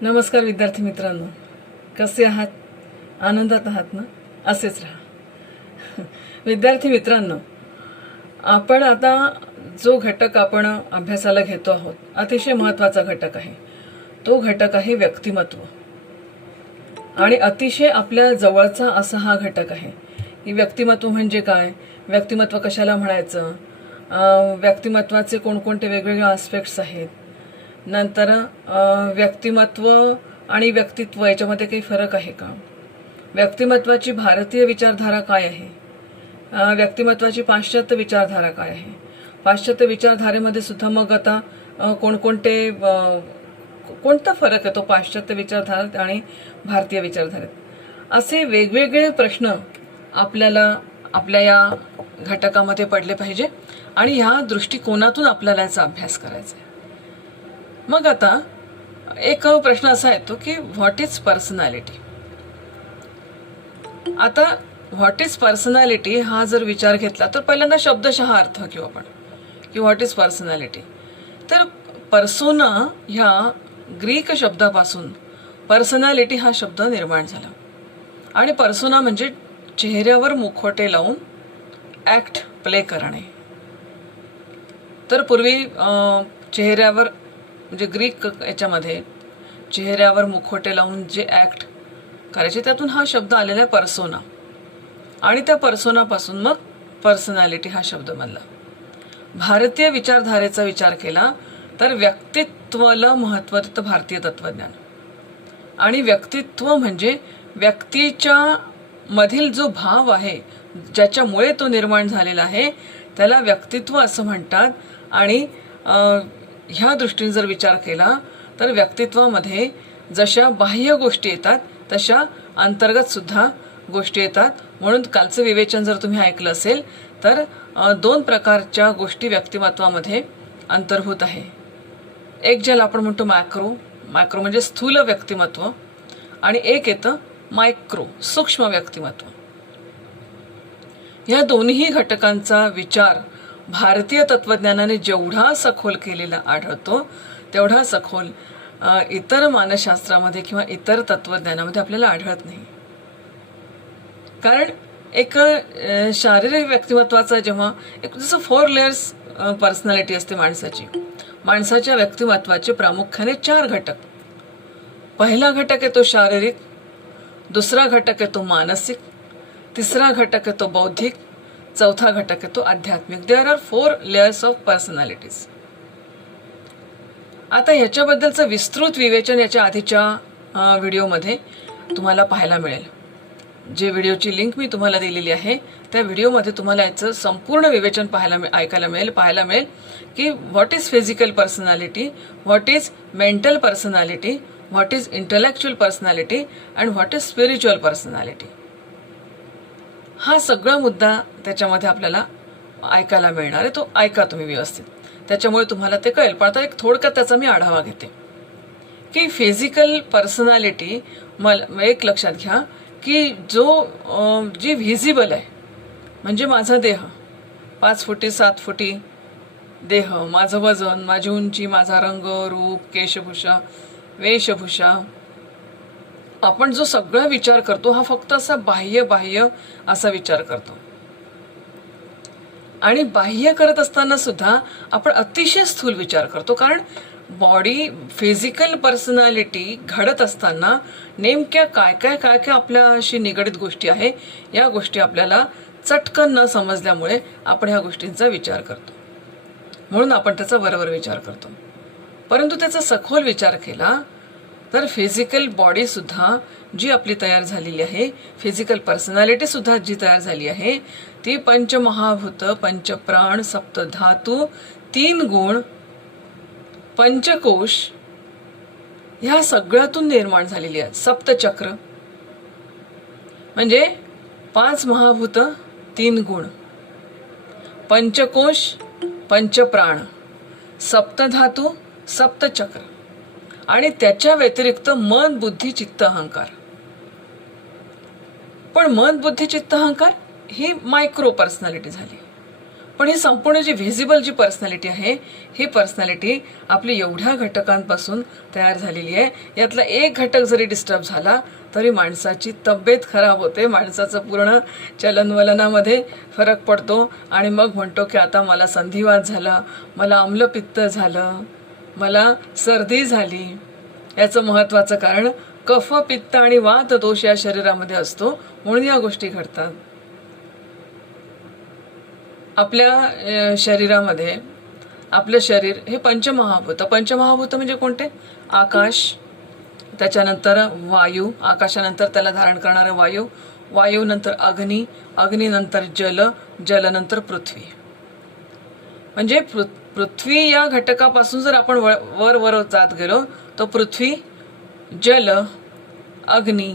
नमस्कार विद्यार्थी मित्रांनो, कसे आहात? आनंदात आहात ना? असेच राहा. विद्यार्थी मित्रांनो, आपण आता जो घटक आपण अभ्यासाला घेतो आहोत, अतिशय महत्त्वाचा घटक आहे. तो घटक आहे व्यक्तिमत्व. आणि अतिशय आपल्या जवळचा असा हा घटक आहे की व्यक्तिमत्व म्हणजे काय, व्यक्तिमत्व कशाला म्हणायचं, व्यक्तिमत्वाचे कोणकोणते वेगवेगळे आस्पेक्ट्स आहेत, नंतर व्यक्तिमत्व आणि व्यक्तित्व याच्यामध्ये काही फरक आहे का, व्यक्तिमत्वाची भारतीय विचारधारा काय आहे, व्यक्तिमत्वाची पाश्चात्य विचारधारा काय आहे, पाश्चात्य विचारधारेमध्ये सुद्धा मग आता कोणता फरक आहे तो पाश्चात्य विचारधारेत आणि भारतीय विचारधारेत, असे वेगवेगळे प्रश्न आपल्याला आपल्या या घटकामध्ये पडले पाहिजे आणि ह्या दृष्टिकोनातून आपल्याला याचा अभ्यास करायचा आहे. मग आता एक प्रश्न असा येतो की व्हॉट इज पर्सनॅलिटी. आता व्हॉट इज पर्सनॅलिटी हा जर विचार घेतला तर पहिल्यांदा शब्दशः अर्थ घेऊ आपण की व्हॉट इज पर्सनॅलिटी. तर पर्सोना ह्या ग्रीक शब्दापासून पर्सनॅलिटी हा शब्द निर्माण झाला आणि पर्सोना म्हणजे चेहऱ्यावर मुखवटे लावून ॲक्ट प्ले करणे. तर पूर्वी चेहऱ्यावर म्हणजे ग्रीक याच्यामध्ये चेहऱ्यावर मुखवटे लावून जे ॲक्ट करायचे त्यातून हा शब्द आलेला आहे पर्सोना. आणि त्या पर्सोनापासून मग पर्सनॅलिटी हा शब्द बनला. भारतीय विचारधारेचा विचार केला तर व्यक्तित्वाला महत्त्व देतं भारतीय तत्त्वज्ञान. आणि व्यक्तित्व म्हणजे व्यक्तीच्या मधील जो भाव आहे ज्याच्यामुळे तो निर्माण झालेला आहे त्याला व्यक्तित्व असं म्हणतात. आणि ह्या दृष्टीने जर विचार केला तर व्यक्तित्वामध्ये जशा बाह्य गोष्टी येतात तशा अंतर्गत सुद्धा गोष्टी येतात. म्हणून कालचं विवेचन जर तुम्ही ऐकलं असेल तर 2 प्रकारच्या गोष्टी व्यक्तिमत्वामध्ये अंतर्भूत आहे. एक ज्याला आपण म्हणतो मॅक्रो म्हणजे स्थूल व्यक्तिमत्व, आणि एक येतं मायक्रो सूक्ष्म व्यक्तिमत्व. या दोन्ही घटकांचा विचार भारतीय तत्त्वज्ञानाने जेवढा सखोल केलेला आढळतो तेवढा सखोल इतर मानसशास्त्रामध्ये किंवा इतर तत्त्वज्ञानामध्ये आपल्याला आढळत नाही. कारण एक शारीरिक व्यक्तिमत्वाचा जेव्हा एक जसं 4 लेयर्स पर्सनॅलिटी असते माणसाच्या व्यक्तिमत्वाचे प्रामुख्याने 4 घटक. पहिला घटक आहे तो शारीरिक, दुसरा घटक आहे तो मानसिक, तिसरा घटक आहे तो बौद्धिक, चौथा घटक आहे तो आध्यात्मिक. There are 4 layers of personalities. आता ह्याच्याबद्दलचं विस्तृत विवेचन याच्या आधीच्या व्हिडिओमध्ये तुम्हाला पाहायला मिळेल. जे व्हिडिओची लिंक मी तुम्हाला दिलेली आहे त्या व्हिडिओमध्ये तुम्हाला याचं संपूर्ण विवेचन पाहायला मिळेल की what is physical personality, what is mental personality, what is intellectual personality and what is spiritual personality. हा सगळा मुद्दा त्याच्यामध्ये आपल्याला ऐकायला मिळणार आहे. तो ऐका तुम्ही व्यवस्थित, त्याच्यामुळे तुम्हाला ते कळेल. पण आता एक थोडक्यात त्याचा मी आढावा घेते की फिजिकल पर्सनॅलिटी मला एक लक्षात घ्या की जी व्हिजिबल आहे म्हणजे माझा देह, 5 फुटी 7 फुटी देह, माझं वजन, माझी उंची, माझा रंग, रूप, केशभूषा, वेशभूषा, आपण जो सगळा विचार करतो हा फक्त असा बाह्य असा विचार करतो. आणि बाह्य करत असताना सुद्धा आपण अतिशय स्थूल विचार करतो. कारण बॉडी फिजिकल पर्सनॅलिटी घडत असताना नेमक्या काय आपल्याशी निगडित गोष्टी आहे या गोष्टी आपल्याला चटकन न समजल्यामुळे आपण ह्या गोष्टींचा विचार करतो. म्हणून आपण त्याचा बरोबर विचार करतो. परंतु त्याचा सखोल विचार केला तर फिजिकल बॉडी सुद्धा जी आपली तयार झालेली आहे, फिजिकल पर्सनॅलिटी सुद्धा जी तयार झाली आहे ती पंचमहाभूत, पंचप्राण, सप्तधातू, 3 गुण, पंचकोश ह्या सगळ्यातून निर्माण झालेली आहे. सप्तचक्र म्हणजे 5 महाभूत, 3 गुण, पंचकोश, पंचप्राण, सप्तधातू, सप्तचक्र आणि त्याच्या व्यतिरिक्त मन, बुद्धी, चित्त, अहंकार. पण मन, बुद्धी, चित्त, अहंकार ही मायक्रो पर्सनॅलिटी झाली. पण ही संपूर्ण जी व्हिजिबल जी पर्सनॅलिटी आहे, ही पर्सनॅलिटी आपली एवढ्या घटकांपासून तयार झालेली आहे. यातला एक घटक जरी डिस्टर्ब झाला तरी माणसाची तब्येत खराब होते, माणसाचं पूर्ण चलनवलनामध्ये फरक पडतो आणि मग म्हणतो की आता मला संधिवात झाला, मला आम्लपित्त झालं, मला सर्दी झाली. याचं महत्त्वाचं कारण कफ, पित्त आणि वात दोष या शरीरामध्ये असतो, म्हणून या गोष्टी घडतात. आपल्या शरीरामध्ये आपलं शरीर हे पंचमहाभूत म्हणजे कोणते? आकाश, त्याच्यानंतर वायू, आकाशानंतर त्याला धारण करणारं वायू, वायूनंतर अग्नी, अग्नीनंतर जल, जलनंतर पृथ्वी. म्हणजे पृथ्वी या घटकापासून जर आपण वर वर जात गेलो तर पृथ्वी, जल, अग्नी,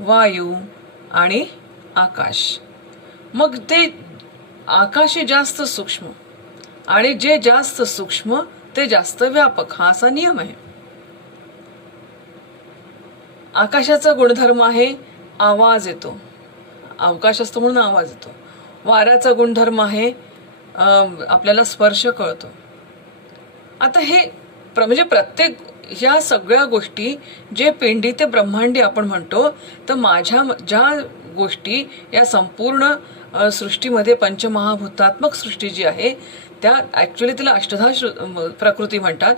वायू आणि आकाश. मग ते आकाश हे जास्त सूक्ष्म आणि जे जास्त सूक्ष्म ते जास्त व्यापक, हा असा नियम आहे. आकाशाचा गुणधर्म आहे आवाज येतो, अवकाश असतो म्हणून आवाज येतो. वाऱ्याचा गुणधर्म आहे आपल्याला स्पर्श कळतो. आता हे म्हणजे प्रत्येक ह्या सगळ्या गोष्टी जे पिंडी ते ब्रह्मांडी आपण म्हणतो, तर माझ्या ज्या गोष्टी या संपूर्ण सृष्टीमध्ये पंचमहाभूतात्मक सृष्टी जी आहे त्या ॲक्च्युली तिला अष्टधा प्रकृती म्हणतात.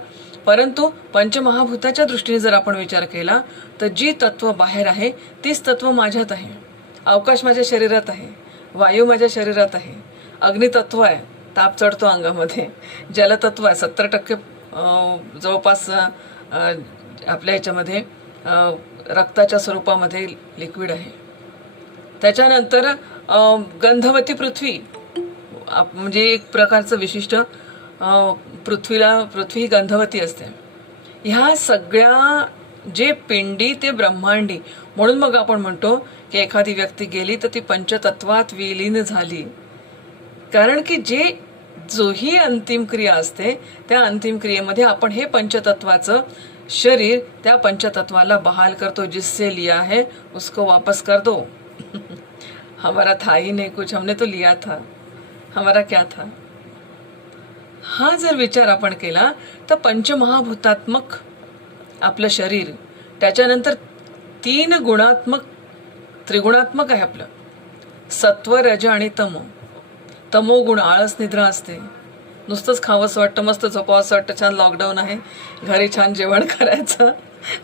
परंतु पंचमहाभूताच्या दृष्टीने जर आपण विचार केला तर जी तत्व बाहेर आहे तीच तत्व माझ्यात आहे. अवकाश माझ्या शरीरात आहे, वायू माझ्या शरीरात आहे, अग्नितत्व आहे, ताप चढतो अंगामध्ये, जलतत्व आहे, 70% जवळपास आपल्या याच्यामध्ये रक्ताच्या स्वरूपामध्ये लिक्विड आहे. त्याच्यानंतर गंधवती पृथ्वी म्हणजे एक प्रकारचं विशिष्ट पृथ्वी गंधवती असते. ह्या सगळ्या जे पिंडी ते ब्रह्मांडी, म्हणून मग आपण म्हणतो की एखादी व्यक्ती गेली तर ती पंचतत्वात विलीन झाली. कारण की जोही अंतिम क्रिया असते त्या अंतिम क्रियेमध्ये आपण हे पंचतत्वाचं शरीर त्या पंचतत्वाला बहाल करतो. जिससे लिया है उसको वापस कर दो. हमारा था ही नहीं कुछ, हमने तो लिया था, हमारा क्या था. हा जर विचार आपण केला तर पंचमहाभूतात्मक आपलं शरीर, त्याच्यानंतर 3 गुणात्मक त्रिगुणात्मक आहे आपलं सत्व, रज आणि तमो. तमोगुण आळस निद्रा असते, नुसतंच खावंसं वाटतं, मस्त झोपावंसं वाटतं, छान लॉकडाऊन आहे, घरी छान जेवण करायचं,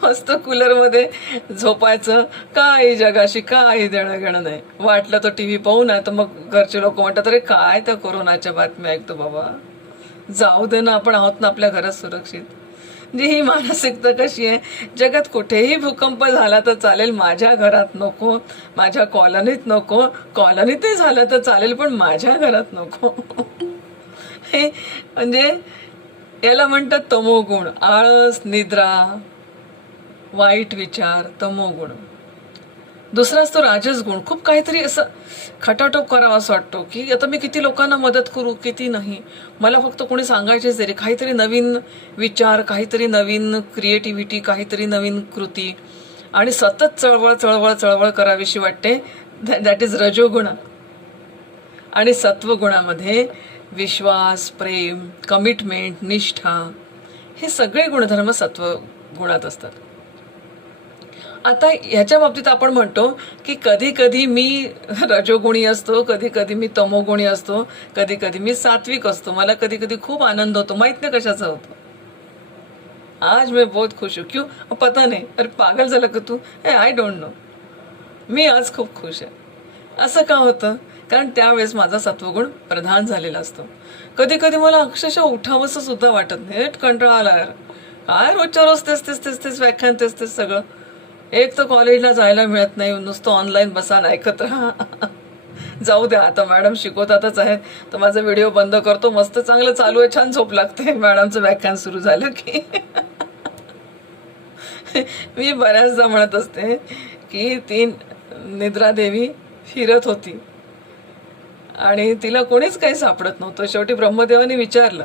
मस्त कूलरमध्ये झोपायचं, काही जगाशी काही देणं घेणं नाही. वाटलं तर TV पाहू, नाही तर मग घरचे लोक म्हणतात अरे काय त्या कोरोनाच्या बातम्या ऐकतो बाबा, जाऊ दे ना, आपण आहोत ना आपल्या घरात सुरक्षित. म्हणजे ही मानसिकता कशी आहे, जगात कुठेही भूकंप झाला तर चालेल, माझ्या घरात नको, माझ्या कॉलनीत नको, कॉलनीतही झालं तर चालेल पण माझ्या घरात नको. हे म्हणजे याला म्हणतात तमोगुण, आळस, निद्रा, वाईट विचार, तमोगुण. दुसरा असतो राजस गुण. खूप काहीतरी असं खटाटोप करावा असं वाटतो की आता मी किती लोकांना मदत करू, किती नाही, मला फक्त कोणी सांगायचेच तरी, काहीतरी नवीन विचार, काहीतरी नवीन क्रिएटिव्हिटी, काहीतरी नवीन कृती, आणि सतत चळवळ चळवळ चळवळ करावीशी वाटते. दॅट इज रजोगुण. आणि सत्वगुणामध्ये विश्वास, प्रेम, कमिटमेंट, निष्ठा, हे सगळे गुणधर्म सत्व गुणात असतात. आता ह्याच्या बाबतीत आपण म्हणतो की कधी कधी मी रजोगुणी असतो, कधी कधी मी तमोगुणी असतो, कधी कधी मी सात्विक असतो, मला कधी कधी खूप आनंद होतो, माहित नाही कशाचा होतो. आज मैं बहुत खुश हूँ, क्यों पता नहीं, अरे पागल झालं का तू, आय डोंट नो, मी आज खूप खुश आहे. असं का होतं? कारण त्यावेळेस माझा सत्वगुण प्रधान झालेला असतो. कधी कधी मला अक्षरशः उठावंसं सुद्धा वाटत नाही, कंटाळा आला यार, काय रोजच्या रोज तेच व्याख्यान, तेच सगळं. एक तर कॉलेजला जायला मिळत नाही, नुसतं ऑनलाईन बसा ना ऐकत राहा. जाऊ द्या, आता मॅडम शिकवतातच आहेत तर माझा व्हिडिओ बंद करतो, मस्त चांगलं चालू आहे, छान झोप लागते मॅडमचं व्याख्यान सुरू झालं की. मी बऱ्याचदा म्हणत असते की ती निद्रा देवी फिरत होती आणि तिला कोणीच काही सापडत नव्हतं. शेवटी ब्रह्मदेवाने विचारलं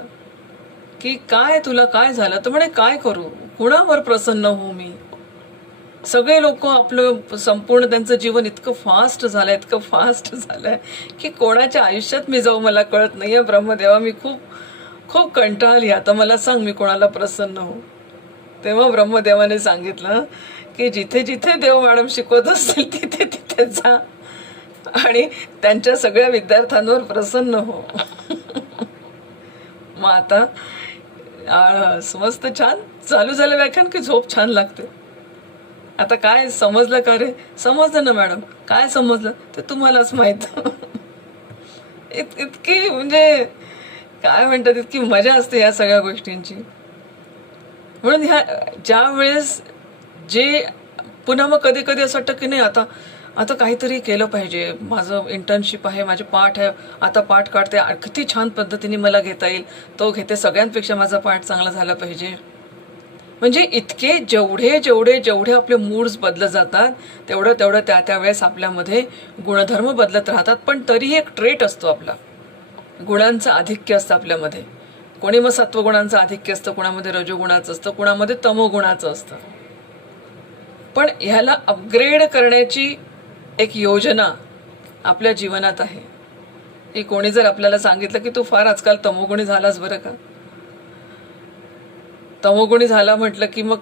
की काय तुला काय झालं, तर म्हणे काय करू, कुणावर प्रसन्न होऊ मी. सगळे लोक आपलं संपूर्ण त्यांचं जीवन इतकं फास्ट झालंय की कोणाच्या आयुष्यात मी जाऊ मला कळत नाहीये. ब्रह्मदेवा, मी खूप खूप कंटाळली, आता मला सांग मी कोणाला प्रसन्न हो. तेव्हा ब्रह्मदेवाने सांगितलं की जिथे जिथे देव मॅडम शिकवत असतील तिथे तिथे जा आणि त्यांच्या सगळ्या विद्यार्थ्यांवर प्रसन्न हो. मग आता मस्त छान चालू झालं व्याख्यान की झोप छान लागते. आता काय समजलं का रे? समजलं ना मॅडम. काय समजलं ते तुम्हालाच माहित. इतकी म्हणजे काय म्हणतात, इतकी मजा असते या सगळ्या गोष्टींची. म्हणून ह्या ज्या वेळेस जे पुन्हा मग कधी कधी असं वाटतं की नाही आता आता काहीतरी केलं पाहिजे, माझं इंटर्नशिप आहे, माझे पाठ आहे, आता पाठ काढते, किती छान पद्धतीने मला घेता येईल तो घेते, सगळ्यांपेक्षा माझा पाठ चांगला झाला पाहिजे. म्हणजे इतके जेवढे जेवढे जेवढे आपले मूड्स बदलत जातात तेवढं त्या वेळेस आपल्यामध्ये गुणधर्म बदलत राहतात. पण तरीही एक ट्रेट असतो आपला, गुणांचं आधिक्य असतं आपल्यामध्ये. कोणी मग सत्वगुणांचं आधिक्य असतं, कोणामध्ये रजोगुणाचं असतं, कोणामध्ये तमोगुणाचं असतं. पण ह्याला अपग्रेड करण्याची एक योजना आपल्या जीवनात आहे. की कोणी जर आपल्याला सांगितलं की तू फार आजकाल तमोगुणी झालास बरं का, तमोगुणी झाला म्हटलं की मग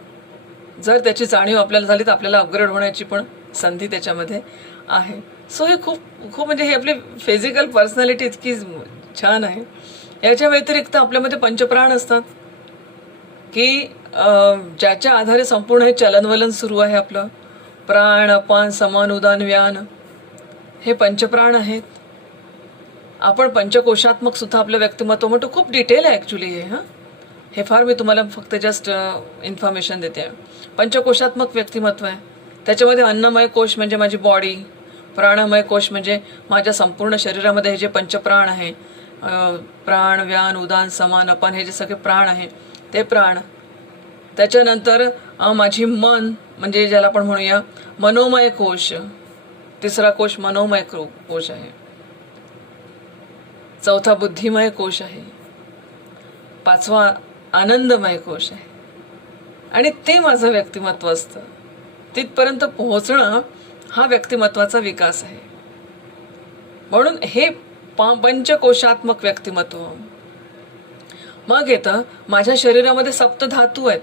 जर त्याची जाणीव आपल्याला झाली तर आपल्याला अपग्रेड होण्याची पण संधी त्याच्यामध्ये आहे. सो हे खूप खूप म्हणजे ही आपली फिजिकल पर्सनॅलिटी इतकी छान आहे. याच्या व्यतिरिक्त आपल्यामध्ये पंचप्राण असतात की ज्याच्या आधारे संपूर्ण हे चलनवलन सुरू आहे आपलं. प्राण, अपान, समान, उदान, व्यान हे पंचप्राण आहेत. आपण पंचकोशात्मक सुद्धा आपलं व्यक्तिमत्व म्हणतो. खूप डिटेल आहे ॲक्च्युली हे फार मी तुम्हाला फक्त जस्ट इन्फॉर्मेशन देते. पंचकोशात्मक व्यक्तिमत्व आहे. त्याच्यामध्ये अन्नमय कोश म्हणजे माझी बॉडी, प्राणमय कोश म्हणजे माझ्या संपूर्ण शरीरामध्ये हे जे पंचप्राण आहे, प्राण, व्यान, उदान, समान, अपान हे जे सगळे प्राण आहे ते प्राण. त्याच्यानंतर माझी मन म्हणजे ज्याला आपण म्हणूया मनोमय कोश, तिसरा कोश मनोमय कोश आहे. चौथा बुद्धिमय कोश आहे. पाचवा आनंदमय कोश आहे. आणि ते माझं व्यक्तिमत्व असतं. तिथपर्यंत पोहोचणं हा व्यक्तिमत्वाचा विकास आहे. म्हणून हे पंचकोशात्मक व्यक्तिमत्व. मग येतं माझ्या शरीरामध्ये सप्तधातू आहेत.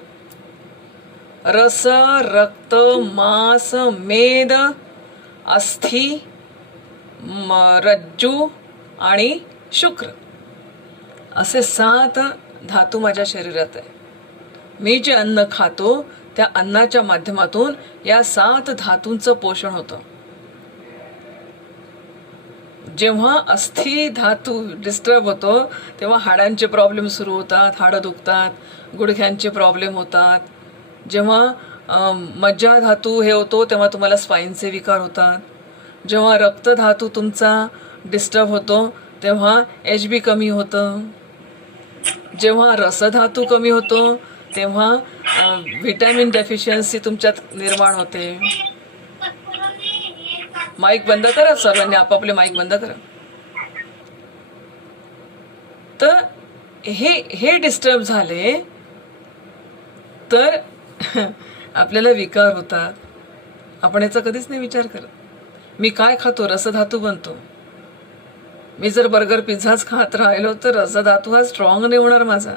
रस, रक्त, मांस, मेद, अस्थि, रज्जू आणि शुक्र असे 7 धातू माझ्या शरीरात आहे. मी जे अन्न खातो त्या अन्नाच्या माध्यमातून या 7 धातूंचं पोषण होतं. जेव्हा अस्थि धातू डिस्टर्ब होतो तेव्हा हाडांचे प्रॉब्लेम सुरू होतात, हाडं दुखतात, गुडघ्यांचे प्रॉब्लेम होतात. जेव्हा मज्जा धातू हे होतो तेव्हा तुम्हाला स्पाईनचे विकार होतात. जेव्हा रक्त धातू तुमचा डिस्टर्ब होतो तेव्हा HB कमी होतं. जेव्हा रसधातू कमी होतो तेव्हा व्हिटॅमिन डेफिशियन्सी तुमच्यात निर्माण होते. माईक बंद करा सर्वांनी, आपापले माईक बंद करा. तर हे डिस्टर्ब झाले तर आपल्याला विकार होतात. आपण याचा कधीच नाही विचार करत. मी काय खातो? रसधातू बनतो. मी जर बर्गर पिझ्झाच खात राहिलो तर रसधातू हा स्ट्रॉंग नाही होणार माझा.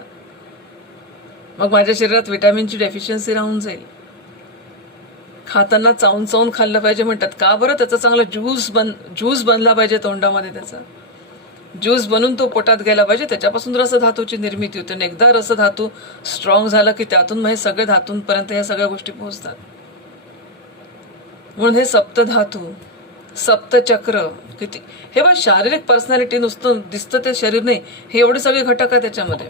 मग माझ्या शरीरात विटॅमिनची डेफिशियन्सी राहून जाईल. खाताना चावून चावून खाल्लं पाहिजे म्हणतात. का बरं? त्याचा चांगला ज्यूस बनला पाहिजे तोंडामध्ये. त्याचा ज्यूस बनून तो पोटात गेला पाहिजे. त्याच्यापासून रसधातूची निर्मिती होते. आणि एकदा रसधातू स्ट्रॉंग झाला की त्यातून मग हे सगळे धातूंपर्यंत ह्या सगळ्या गोष्टी पोहोचतात. म्हणून हे सप्तधातू, सप्तचक्र किती हे बघ. शारीरिक पर्सनॅलिटी नुसतं दिसतं ते शरीर नाही, हे एवढे सगळे घटक आहे त्याच्यामध्ये.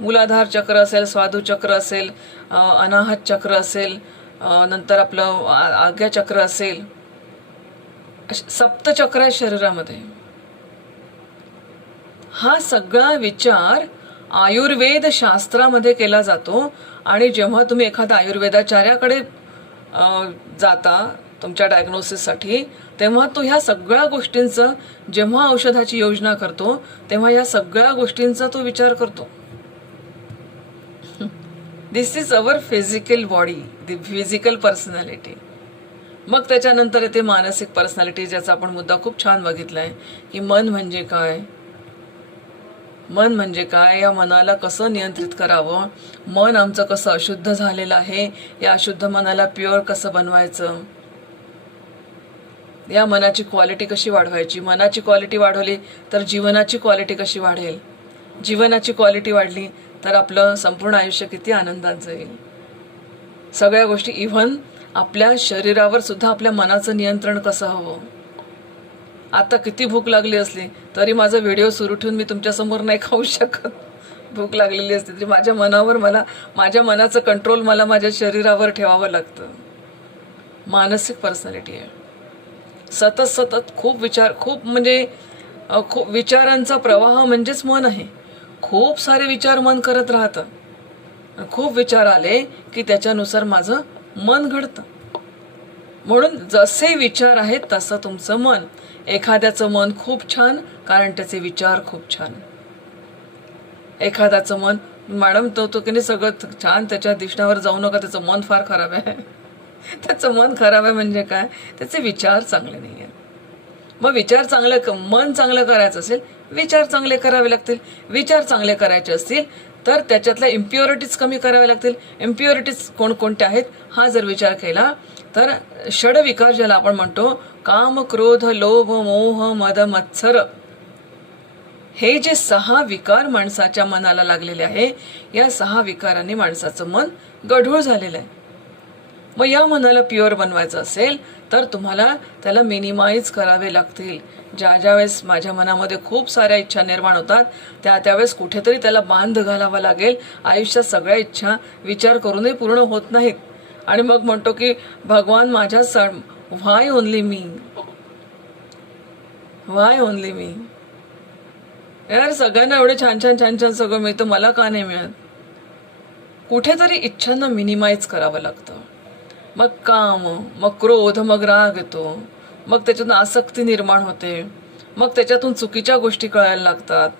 मूलाधार चक्र असेल, स्वादू चक्र असेल, अनाहत चक्र असेल, नंतर आपलं आज्ञा चक्र असेल, सप्तचक्र आहे शरीरामध्ये. हा सगळा विचार आयुर्वेद शास्त्रामध्ये केला जातो. आणि जेव्हा तुम्ही एखाद्या आयुर्वेदाचार्याकडे जाता तुमच्या डायग्नोसिससाठी तेव्हा तो ह्या सगळ्या गोष्टींचं, जेव्हा औषधाची योजना करतो तेव्हा ह्या सगळ्या गोष्टींचा तो विचार करतो. This is our physical body, the physical personality. मग त्याच्यानंतर येते मानसिक पर्सनॅलिटी, ज्याचा आपण मुद्दा खूप छान बघितलाय की मन म्हणजे काय, मन म्हणजे काय, या मनाला कसं नियंत्रित करावं, मन आमचं कसं अशुद्ध झालेलं आहे, या अशुद्ध मनाला प्युअर कसं बनवायचं, या मनाची क्वालिटी कशी वाढवायची, मनाची क्वालिटी वाढवली तर जीवनाची क्वालिटी कशी वाढेल, जीवनाची क्वालिटी वाढली तर आपलं संपूर्ण आयुष्य किती आनंदात जाईल. सगळ्या गोष्टी, इव्हन आपल्या शरीरावर सुद्धा आपल्या मनाचं नियंत्रण कसं हवं. आता किती भूक लागली असली तरी माझा व्हिडिओ सुरू ठेवून मी तुमच्यासमोर नाही खाऊ शकत. भूक लागलेली असते तरी माझ्या मनावर, माझ्या मनाचं कंट्रोल मला माझ्या शरीरावर ठेवावं लागतं. मानसिक पर्सनॅलिटी आहे. सतत खूप विचार, खूप म्हणजे खूप विचारांचा प्रवाह म्हणजेच मन आहे. खूप सारे विचार मन करत राहतं. खूप विचार आले की त्याच्यानुसार माझं मन घडतं. म्हणून जसे विचार आहेत तसं तुमचं मन. एखाद्याचं मन खूप छान कारण त्याचे विचार खूप छान. एखाद्याचं मन, मॅडम तो की नाही सगळं छान, त्याच्या दिसण्यावर जाऊ नका, त्याचं मन फार खराब आहे. त्याचं मन खराब आहे म्हणजे काय, त्याचे विचार चांगले नाही आहेत. मग विचार चांगलं, मन चांगलं करायचं असेल विचार चांगले करावे लागतील. विचार चांगले करायचे असतील तर त्याच्यातल्या इम्प्युरिटीज कमी करावे लागतील. इम्प्युरिटीज कोणकोणत्या आहेत हा जर विचार केला तर षडविकार ज्याला आपण म्हणतो, काम क्रोध लोभ मोह मद मत्सर, हे जे 6 विकार माणसाच्या मनाला लागलेले आहे, या 6 विकारांनी माणसाचं मन गढूळ झालेलं आहे. मग या मनाला प्युअर बनवायचं असेल तर तुम्हाला त्याला मिनिमाइज करावे लागतील. ज्या वेळेस माझ्या मनामध्ये खूप साऱ्या इच्छा निर्माण होतात त्यावेळेस कुठेतरी त्याला बांध घालावा लागेल. आयुष्यात सगळ्या इच्छा विचार करूनही पूर्ण होत नाहीत आणि मग म्हणतो की भगवान माझ्या व्हाय ओनली मी, व्हाय ओनली मी. यार सगळ्यांना एवढे छान छान सगळं मिळतं, मला का नाही मिळत. कुठेतरी इच्छांना मिनिमाइज करावं लागतं. मग काम, मग क्रोध, मग राग येतो, मग त्याच्यातून आसक्ती निर्माण होते, मग त्याच्यातून चुकीच्या गोष्टी कळायला लागतात,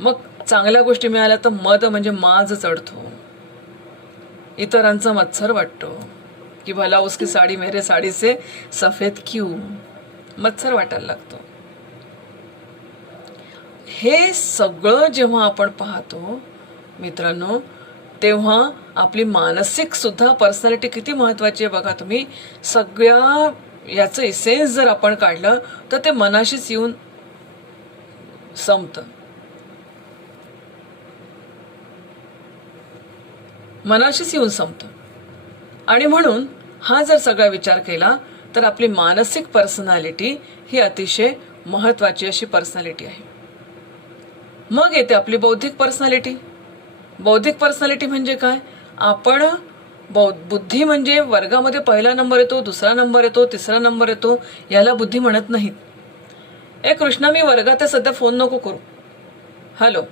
मग चांगल्या गोष्टी मिळाल्या तर मद म्हणजे माज चढतो, इतरांचा मत्सर वाटतो की भला उसकी साडी मेरे साडी से सफेद क्यों, मत्सर वाटायला लागतो. हे सगळं जेव्हा आपण पाहतो मित्रांनो, तेव्हा आपली मानसिक सुद्धा पर्सनॅलिटी किती महत्वाची आहे बघा तुम्ही. सगळ्या याचं इसेन्स जर आपण काढलं तर ते मनाशीच येऊन संपतं. मनाशीच येऊन संपतं. आणि म्हणून हा जर सगळा विचार केला तर आपली मानसिक पर्सनॅलिटी ही अतिशय महत्वाची अशी पर्सनॅलिटी आहे. मग येते आपली बौद्धिक पर्सनॅलिटी. बौद्धिक पर्सनॅलिटी म्हणजे काय, आपण बुद्धी म्हणजे वर्गामध्ये पहिला नंबर येतो, दुसरा नंबर येतो, तिसरा नंबर येतो, याला बुद्धी म्हणत नाहीत. कृष्णा मी वर्गात आहे सध्या, फोन नको करू, हॅलो.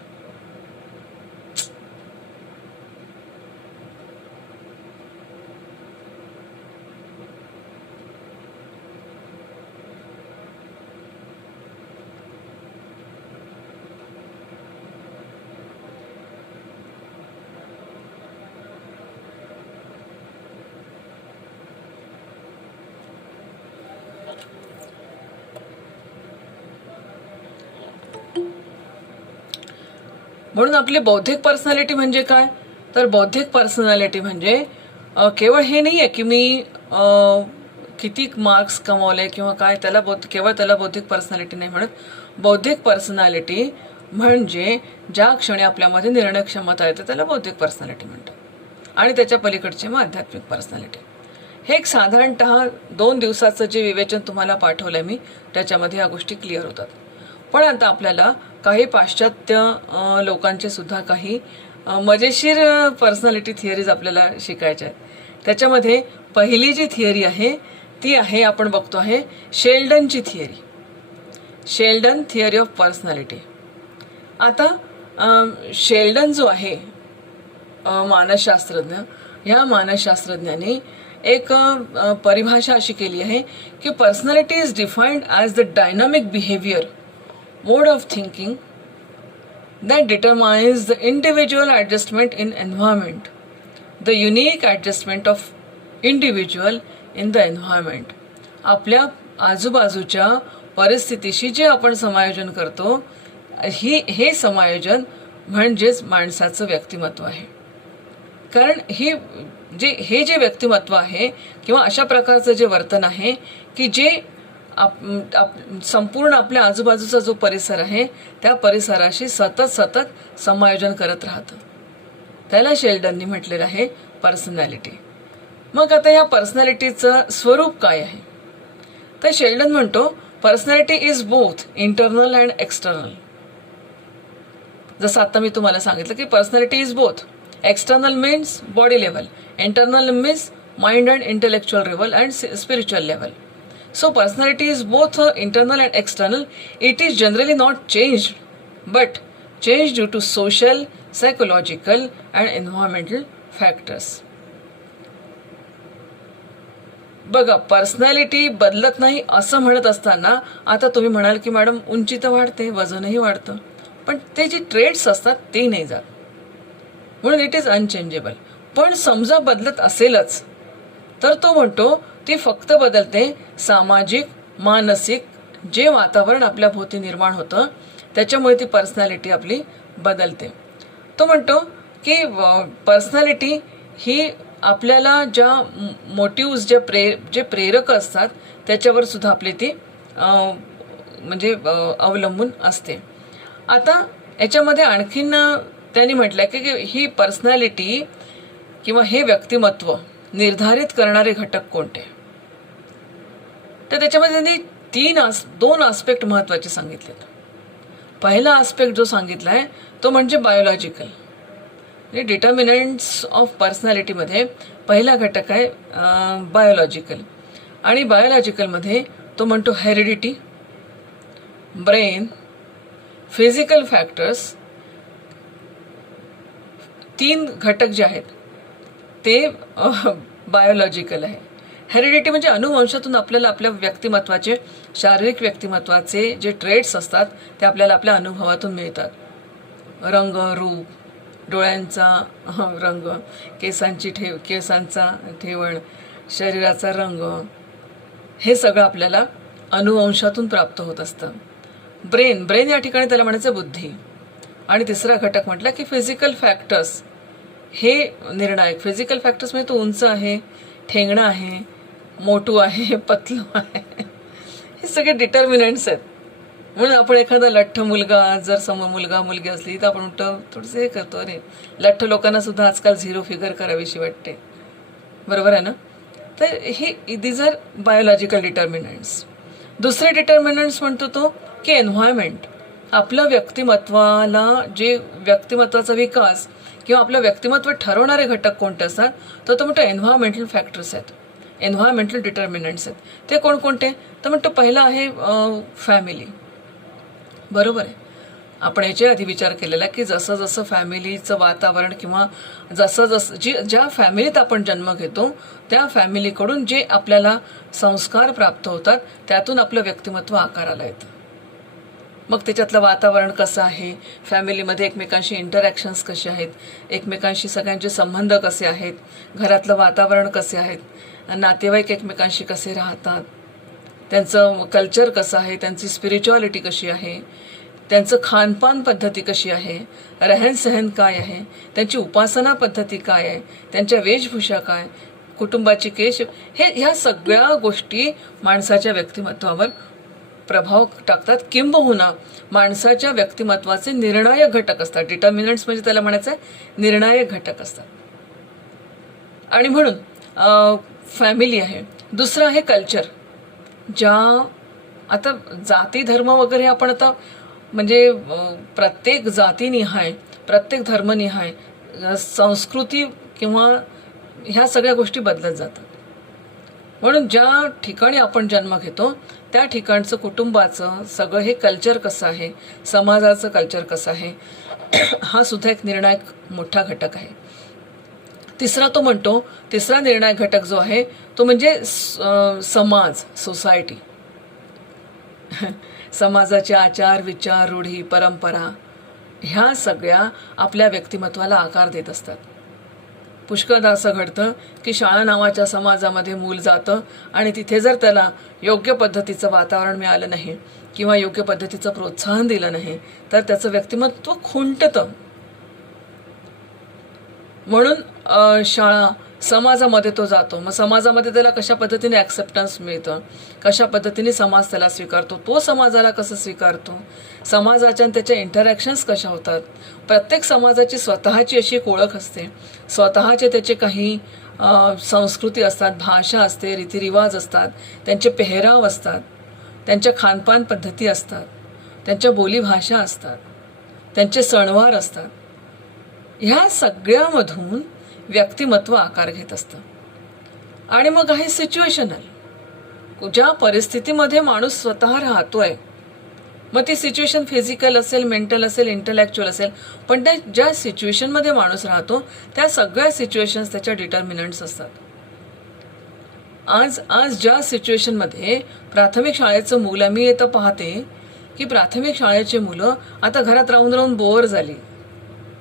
म्हणून आपली बौद्धिक पर्सनॅलिटी म्हणजे काय, तर बौद्धिक पर्सनॅलिटी म्हणजे केवळ हे नाही आहे की मी किती मार्क्स कमावले किंवा काय, त्याला केवळ त्याला बौद्धिक पर्सनॅलिटी नाही म्हणत. बौद्धिक पर्सनॅलिटी म्हणजे ज्या क्षणी आपल्यामध्ये निर्णय क्षमता येते त्याला बौद्धिक पर्सनॅलिटी म्हणतात. आणि त्याच्या पलीकडचे मग आध्यात्मिक पर्सनॅलिटी. हे एक साधारणतः 2 दिवसाचं जे विवेचन तुम्हाला पाठवलंय मी, त्याच्यामध्ये ह्या गोष्टी क्लिअर होतात. पण आता आपल्याला काही पाश्चात्य लोकांचे सुद्धा काही मजेशीर पर्सनॅलिटी थिअरीज आपल्याला शिकायच्या आहेत. त्याच्यामध्ये पहिली जी थिअरी आहे ती आहे, आपण बघतो आहे शेल्डनची theory, Sheldon theory of personality. आता शेल्डन जो आहे मानसशास्त्रज्ञ, ह्या मानसशास्त्रज्ञाने एक परिभाषा अशी केली आहे की personality is defined as the dynamic behaviour, mode of thinking that determines the individual adjustment in environment the unique adjustment of individual in the environment. आपल्या आजूबाजूच्या परिस्थितीशी जे आपण समायोजन करतो, हे समायोजन म्हणजेच माणसाचं व्यक्तिमत्व आहे. कारण हे जे व्यक्तिमत्व आहे किंवा अशा प्रकारचं जे वर्तन आहे की जे संपूर्ण आपल्या आजूबाजूचा जो परिसर आहे त्या परिसराशी सतत समायोजन करत राहतं. त्याला शेल्डननी म्हटलेलं आहे पर्सनॅलिटी. मग आता या पर्सनॅलिटीचं स्वरूप काय आहे? तर शेल्डन म्हणतो personality is both internal and external. जसं आता मी तुम्हाला सांगितलं की personality is both. External means body level, internal means mind and intellectual level and spiritual level. So personality is both internal and external. It is generally not changed, but changed due to social, psychological and environmental factors. बघा, personality बदलत नाही असं म्हणत असताना आता तुम्ही म्हणाल की मॅडम उंची तर वाढते, वजनही वाढतं, पण ते जे ट्रेड्स असतात ते नाही जात, म्हणून इट इज अनचेंजेबल. पण समजा बदलत असेलच तर तो म्हणतो ती फक्त बदलते सामाजिक, मानसिक जे वातावरण आपल्या भोवती निर्माण होतं त्याच्यामुळे ती पर्सनॅलिटी आपली बदलते. तो म्हणतो की पर्सनॅलिटी ही आपल्याला ज्या मोटिव्ज जे प्रेरक असतात त्याच्यावर सुद्धा आपली ती म्हणजे अवलंबून असते. आता याच्यामध्ये आणखीन त्यांनी म्हटलं की ही पर्सनॅलिटी किंवा हे व्यक्तिमत्व निर्धारित करणारे घटक कोणते? तर त्याच्यामध्ये त्यांनी दोन आस्पेक्ट महत्त्वाचे सांगितलेत. पहिला आस्पेक्ट जो सांगितला आहे तो म्हणजे बायोलॉजिकल. म्हणजे डिटर्मिनंट्स ऑफ पर्सनॅलिटीमध्ये पहिला घटक आहे बायोलॉजिकल. आणि बायोलॉजिकलमध्ये तो म्हणतो हेरिडिटी, ब्रेन, फिजिकल फॅक्टर्स. 3 घटक जे आहेत ते बायोलॉजिकल आहे. हेरिडिटी म्हणजे अनुवंशातून आपल्याला आपल्या व्यक्तिमत्वाचे, शारीरिक व्यक्तिमत्वाचे जे ट्रेट्स असतात ते आपल्याला आपल्या अनुभवातून मिळतात. रंग, रूप, डोळ्यांचा रंग, केसांचा ठेवण, शरीराचा रंग, हे सगळं आपल्याला अनुवंशातून प्राप्त होत असतं. ब्रेन या ठिकाणी त्याला म्हणायचं बुद्धी. आणि तिसरा घटक म्हटला की फिजिकल फॅक्टर्स. हे निर्णायक फिजिकल फॅक्टर्स म्हणजे तो उंच आहे, ठेंगणं आहे, मोठू आहे, पतलू आहे, हे सगळे डिटर्मिनंट्स आहेत. म्हणून आपण एखादा लठ्ठ मुलगा, जर समोर मुलगी असली तर आपण थोडंसं हे करतो, अरे लठ्ठ लोकांना सुद्धा आजकाल 0 फिगर करावीशी वाटते, बरोबर आहे ना? तर हे दीज आर बायोलॉजिकल डिटर्मिनंट्स. दुसरे डिटर्मिनंट्स म्हणतो तो की एन्व्हायरमेंट. आपलं व्यक्तिमत्वाला जे व्यक्तिमत्वाचा विकास किंवा आपलं व्यक्तिमत्व ठरवणारे घटक कोणते असतात तर तो म्हणतो एन्व्हायरमेंटल फॅक्टर्स आहेत, एन्व्हायरमेंटल डिटर्मिनंट्स आहेत. ते कोणकोणते? तर म्हणतो पहिला आहे फॅमिली. बरोबर आहे. आपण याच्या आधी विचार केलेला की जसं जसं फॅमिलीचं वातावरण किंवा ज्या फॅमिलीत आपण जन्म घेतो त्या फॅमिलीकडून जे आपल्याला संस्कार प्राप्त होतात त्यातून आपलं व्यक्तिमत्व आकाराला येतं. मग त्याच्यातलं वातावरण कसं आहे, फॅमिलीमध्ये एकमेकांशी इंटरॅक्शन्स कसे आहेत, एकमेकांशी सगळ्यांचे संबंध कसे आहेत, घरातलं वातावरण कसे आहेत, नातेवाईक एकमेकांशी कसे राहतात, त्यांचं कल्चर कसं आहे, त्यांची स्पिरिच्युअलिटी कशी आहे, त्यांचं खानपान पद्धती कशी आहे, रहनसहन काय आहे, त्यांची उपासना पद्धती काय आहे, त्यांच्या वेशभूषा काय, कुटुंबाची ह्या सगळ्या गोष्टी माणसाच्या व्यक्तिमत्वावर प्रभाव टाकतात. किंबहुना माणसाच्या व्यक्तिमत्वाचे निर्णायक घटक असतात. डिटर्मिनंट्स म्हणजे त्याला म्हणायचं आहे निर्णायक घटक असतात. आणि म्हणून फॅमिली आहे. दुसरं आहे कल्चर. आता जाती धर्म वगैरे आपण आता म्हणजे प्रत्येक जातीनिहाय, प्रत्येक धर्मनिहाय संस्कृती किंवा ह्या सगळ्या गोष्टी बदलत जातात. म्हणून ज्या ठिकाणी आपण जन्म घेतो त्या ठिकाणचं कुटुंबाचं सगळं हे कल्चर कसं आहे, समाजाचं कल्चर कसं आहे, हा सुद्धा एक निर्णायक मोठा घटक आहे. तिसरा तो म्हणतो, तिसरा निर्णायक घटक जो आहे तो म्हणजे समाज, सोसायटी. समाजाचे आचार, विचार, रूढी, परंपरा ह्या सगळ्या आपल्या व्यक्तिमत्वाला आकार देत असतात. पुष्कळदा असं घडतं की शाळा नावाच्या समाजामध्ये मूल जातं आणि तिथे जर त्याला योग्य पद्धतीचं वातावरण मिळालं नाही किंवा योग्य पद्धतीचं प्रोत्साहन दिलं नाही तर त्याचं व्यक्तिमत्व खुंटतं. म्हणून शाळा समाजामध्ये तो जातो. मग समाजामध्ये त्याला कशा पद्धतीने ॲक्सेप्टन्स मिळतं, कशा पद्धतीने समाज त्याला स्वीकारतो, तो समाजाला कसं स्वीकारतो, समाजाच्या आणि त्याच्या इंटरॅक्शन्स कशा होतात. प्रत्येक समाजाची स्वतःची अशी एक ओळख असते, स्वतःचे त्याचे काही संस्कृती असतात, भाषा असते, रीतिरिवाज असतात, त्यांचे पेहराव असतात, त्यांच्या खानपान पद्धती असतात, त्यांच्या बोलीभाषा असतात, त्यांचे सणवार असतात. ह्या सगळ्यामधून व्यक्तिमत्व आकार घेत असतं. आणि मग आहे सिच्युएशनल, ज्या परिस्थितीमध्ये माणूस स्वतः राहतोय, मग ती सिच्युएशन फिजिकल असेल, मेंटल असेल, इंटलेक्च्युअल असेल, पण त्या ज्या सिच्युएशनमध्ये माणूस राहतो त्या सगळ्या सिच्युएशन्स त्याच्या डिटर्मिनंट्स असतात. आज ज्या सिच्युएशनमध्ये प्राथमिक शाळेचं मुलं, मी येतं पाहते की प्राथमिक शाळेची मुलं आता घरात राहून राहून बोर झाली,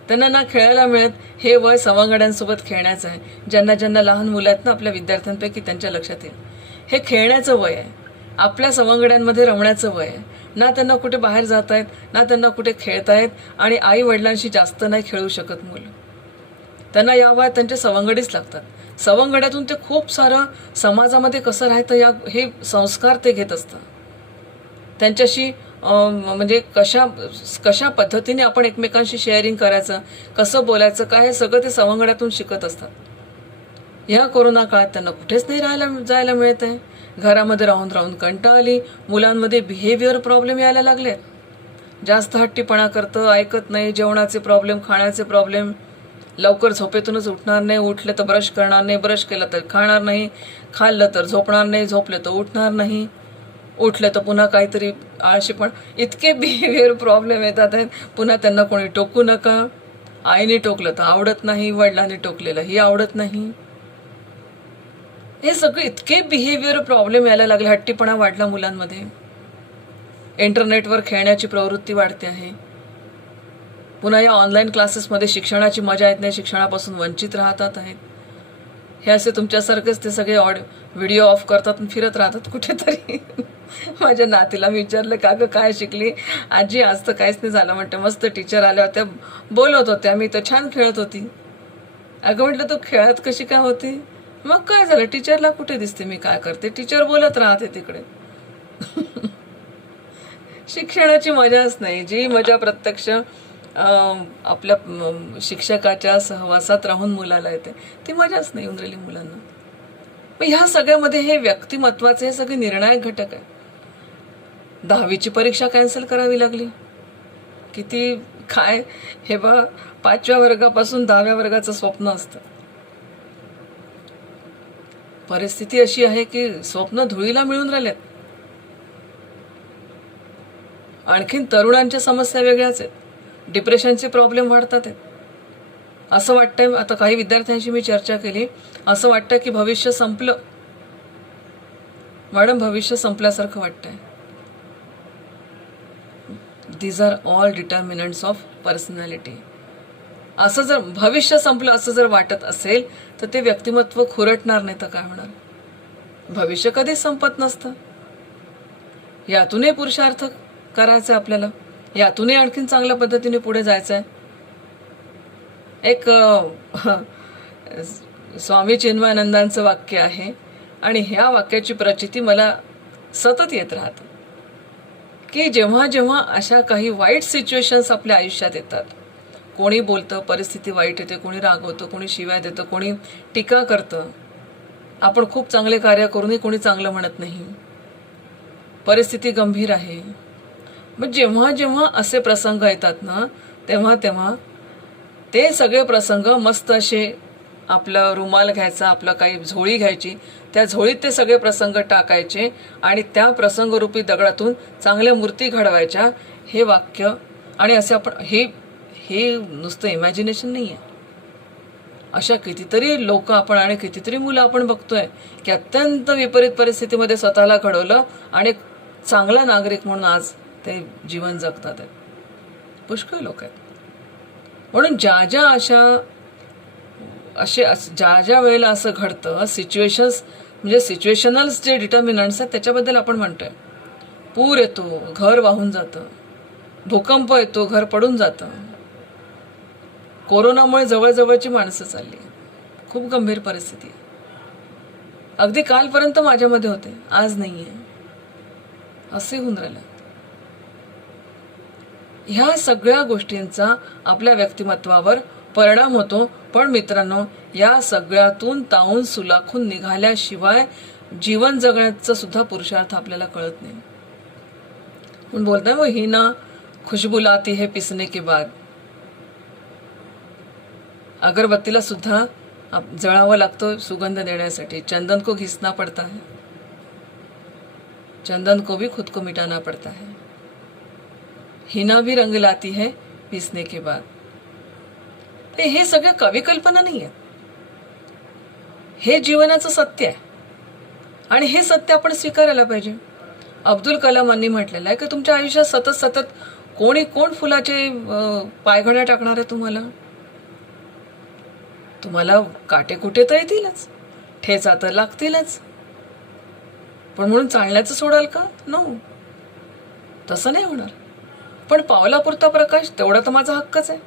त्यांना ना खेळायला मिळत. हे वय सवंगड्यांसोबत खेळण्याचं आहे. ज्यांना ज्यांना लहान मुलं आहेत ना आपल्या विद्यार्थ्यांपैकी त्यांच्या लक्षात येईल, हे खेळण्याचं वय आहे, आपल्या सवंगड्यांमध्ये रमण्याचं वय आहे. ना त्यांना कुठे बाहेर जात आहेत, ना त्यांना कुठे खेळतायत, आणि आई वडिलांशी जास्त नाही खेळू शकत मुलं. त्यांना या वयात त्यांचे सवंगडीच लागतात. सवंगड्यातून ते खूप सारं समाजामध्ये कसं राहतं हे संस्कार ते घेत असतात. त्यांच्याशी म्हणजे कशा पद्धतीने आपण एकमेकांशी शेअरिंग करायचं, कसं बोलायचं, काय, हे सगळं ते सवंगड्यातून शिकत असतात. ह्या कोरोना काळात त्यांना कुठेच नाही जायला मिळत आहे. घरामध्ये राहून राहून कंटाळा आली. मुलांमध्ये बिहेवियर प्रॉब्लेम यायला लागलेत. जास्त हट्टीपणा करतं, ऐकत नाही, जेवणाचे प्रॉब्लेम, खाण्याचे प्रॉब्लेम, लवकर झोपेतूनच उठणार नाही, उठले तर ब्रश करणार नाही, ब्रश केला तर खाणार नाही, खाल्लं तर झोपणार नाही, झोपले तर उठणार नाही, उठलं तर पुन्हा काहीतरी आळशी. पण इतके बिहेवियर प्रॉब्लेम येतात आहेत. पुन्हा त्यांना कोणी टोकू नका, आईने टोकलं तर आवडत नाही, वडिलांनी टोकलेलंही आवडत नाही. हे सगळे इतके बिहेवियर प्रॉब्लेम यायला लागले. हट्टीपणा वाढला मुलांमध्ये, इंटरनेटवर खेळण्याची प्रवृत्ती वाढते आहे. पुन्हा या ऑनलाईन क्लासेसमध्ये शिक्षणाची मजा येत नाही, शिक्षणापासून वंचित राहतात आहेत. हे असे तुमच्यासारखेच ते सगळे व्हिडिओ ऑफ करतात आणि फिरत राहतात कुठेतरी. माझ्या नातीला मी विचारलं, का गं काय शिकली? आजी आज तर काहीच नाही झालं म्हणते. मस्त टीचर आल्या होत्या, बोलत होत्या, मी तर छान खेळत होती. अगं म्हटलं तू खेळत कशी काय होती? मग काय झालं, टीचरला कुठे दिसते मी काय करते? टीचर बोलत राहते तिकडे. शिक्षणाची मजाच नाही. जी मजा प्रत्यक्ष आपल्या शिक्षकाच्या सहवासात राहून मुलाला येते ती मजाच नाही येऊन राहिली मुलांना. मग ह्या सगळ्यामध्ये हे व्यक्तिमत्वाचे हे सगळे निर्णायक घटक आहे. 10वीची परीक्षा कॅन्सल करावी लागली. किती काय हे बघा, 5व्या वर्गापासून 10व्या वर्गाचं स्वप्न असतं. परिस्थिती अशी आहे की स्वप्न धुळीला मिळून राहिलेत. आणखीन तरुणांच्या समस्या वेगळ्याच आहेत. डिप्रेशनचे प्रॉब्लेम वाढतात आहेत. असं वाटतंय, आता काही विद्यार्थ्यांशी मी चर्चा केली, असं वाटतं की भविष्य संपलं. मॅडम, भविष्य संपल्यासारखं वाटतंय. These are all determinants of personality. असं जर भविष्य संपलं असं जर वाटत असेल तर ते व्यक्तिमत्व खुरटणार नाही तर काय होणार? भविष्य कधीच संपत नसतं. यातूनही पुरुषार्थ करायचा आपल्याला, यातूनही आणखीन चांगल्या पद्धतीने पुढे जायचं आहे. एक स्वामी चिन्मयानंदांचं वाक्य आहे आणि ह्या वाक्याची प्रचिती मला सतत येत राहतं की जेव्हा जेव्हा अशा काही वाईट सिच्युएशन्स आपल्या आयुष्यात येतात, कोणी बोलतं, परिस्थिती वाईट येते, कोणी रागवतं, कोणी शिव्या देतं, कोणी टीका करतं, आपण खूप चांगले कार्य करूनही कोणी चांगलं म्हणत नाही, परिस्थिती गंभीर आहे. मग जेव्हा जेव्हा असे प्रसंग येतात ना, तेव्हा तेव्हा ते सगळे प्रसंग मस्त असे आपलं रुमाल घ्यायचा, आपलं काही झोळी घ्यायची, त्या झोळीत ते सगळे प्रसंग टाकायचे आणि त्या प्रसंगरूपी दगडातून चांगल्या मूर्ती घडवायच्या. हे वाक्य आणि असे आपण हे नुसतं इमॅजिनेशन नाही आहे. अशा कितीतरी लोक आपण आणि कितीतरी मुलं आपण बघतोय की अत्यंत विपरीत परिस्थितीमध्ये स्वतःला घडवलं आणि चांगला नागरिक म्हणून आज ते जीवन जगतात आहेत. पुष्कळ लोक आहेत. म्हणून ज्या ज्या अशा ज्या ज्या वेळेला असं घडतं, सिच्युएशन्स म्हणजे सिच्युएशनल्स जे डिटर्मिनंट्स आहेत त्याच्याबद्दल आपण म्हणतोय. पूर येतो, घर वाहून जातं, भूकंप येतो, घर पडून जातं. कोरोनामुळे जवळजवळची माणसं चालली, खूप गंभीर परिस्थिती आहे. अगदी कालपर्यंत माझ्यामध्ये होते, आज नाहीये, असे होऊन राहिलं. ह्या सगळ्या गोष्टींचा आपल्या व्यक्तिमत्वावर परिणाम होतो. पण मित्रांनो, या सगळ्यातून तावून सुलाखून निघाल्याशिवाय जीवन जगण्याचा सुद्धा पुरुषार्थ आपल्याला कळत नाही. पण बोलताय वो ही ना खुशबू लाती है पिसने के बाद. अगरबत्तीला सुद्धा जळावं लागतं सुगंध देण्यासाठी. चंदन को घिसना पड़ता है, चंदन को भी खुद को मिटाना पड़ता है. हिना भी रंग लाती है पीसने के बाद. हे सगळं कविकल्पना नाही आहे, हे जीवनाचं सत्य आहे आणि हे सत्य आपण स्वीकारायला पाहिजे. अब्दुल कलामांनी म्हटलेलं आहे की तुमच्या आयुष्यात सतत सतत कोण फुलाचे पायघड्या टाकणार आहे तुम्हाला काटे कुठे तर येतीलच, ठेचा तर लागतीलच, पण म्हणून चालण्याचं सोडाल का? नो, तसं नाही होणार. पण पावलापुरता प्रकाश तेवढा तर माझा हक्कच आहे.